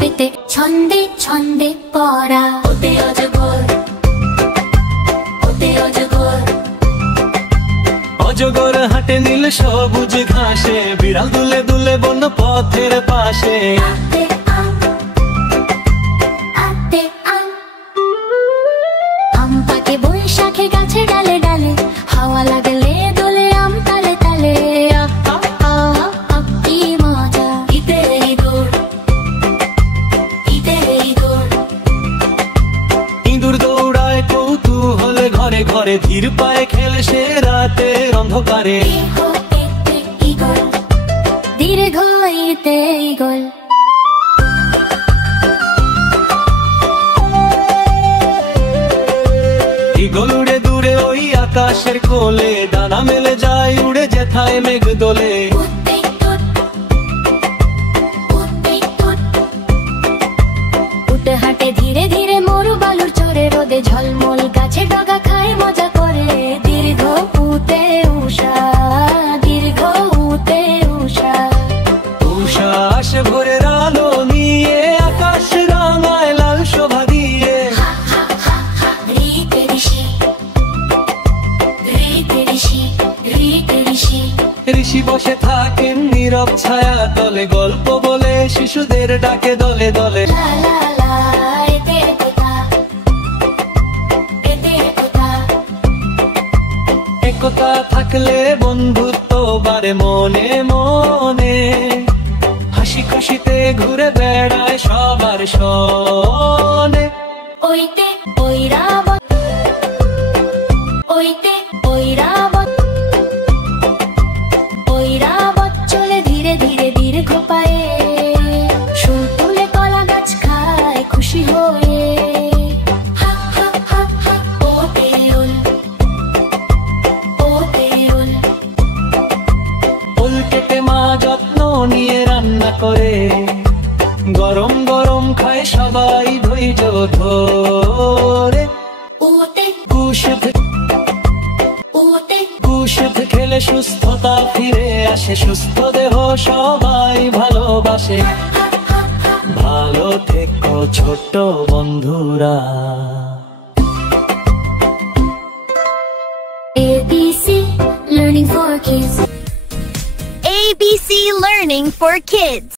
পেতে ছন্দে ছন্দে পড়া। ওতে অজগর, ওতে অজগর। অজগর হাঁটে নীল সবুজ ঘাসে, বিড়াল দুলে দুলে বন্য পথের পাশে। আতে আম, আতে আম। আম পাকে বৈশাখে গাছে ডালে ডালে, হাওয়া লাগলে দোলে আম তালে তালে। আহ আহ আহ কি মজা। ঈদে ইঁদুর, ঈদে ইঁদুর। ইঁদুর দৌড়ায় কৌতূহলে ঘরে ঘরে, ধীর পায়ে খেলে সে রাতের অন্ধকারে। ঈগল, দীর্ঘ ঈদে ঈগল। ঈগল উড়ে দূরে ওই আকাশের কোলে, ডানা মেলে যায় উড়ে যেথায় মেঘ দোলে। উঠে হাঁটে ধীরে ধীরে মরু বালুর চরে, রোদে ঝলমল গাছে ডগা খায় মজা করে। দীর্ঘ উতে উষা, দীর্ঘ উতে উষা। উষা আসে ভোরের আলো নিয়ে, আকাশ রাঙায় লাল শোভা দিয়ে। রীতে ঋষি, রীতে ঋষি, রীতে ঋষি। ঋষি বসে থাকেন নীরব ছায়া তলে, গল্প বলে শিশুদের ডাকে দলে দলে। লা লা লা, এতে একতা, এতে একতা। একতা থাকলে বন্ধুত্ব বাড়ে মনে মনে, হাসি খুশিতে ঘুরে বেড়ায় সবার সনে। ওইতে ঐরাবত, ওইতে ঐরাবত। ঐরাবত চলে ধীরে ধীরে দীর্ঘ পায়ে, সুর তুলে কলা গাছ খায় খুশি হয়ে। হা হা হা হা, ও দেউল, ও দেউল। ফুল কেটে মা যত্ন নিয়ে রান্না করে, গরম গরম খায় সবাই ধৈর্য ধরে। ওতে কুশদ, ওতে কুশদ খেলে সুস্থতা ফিরে আসে, সুস্থ দেহ সবাই ভালোবাসে। ভালো থেকো ছোট্ট বন্ধুরা। ABC Learning for Kids. ABC Learning for Kids.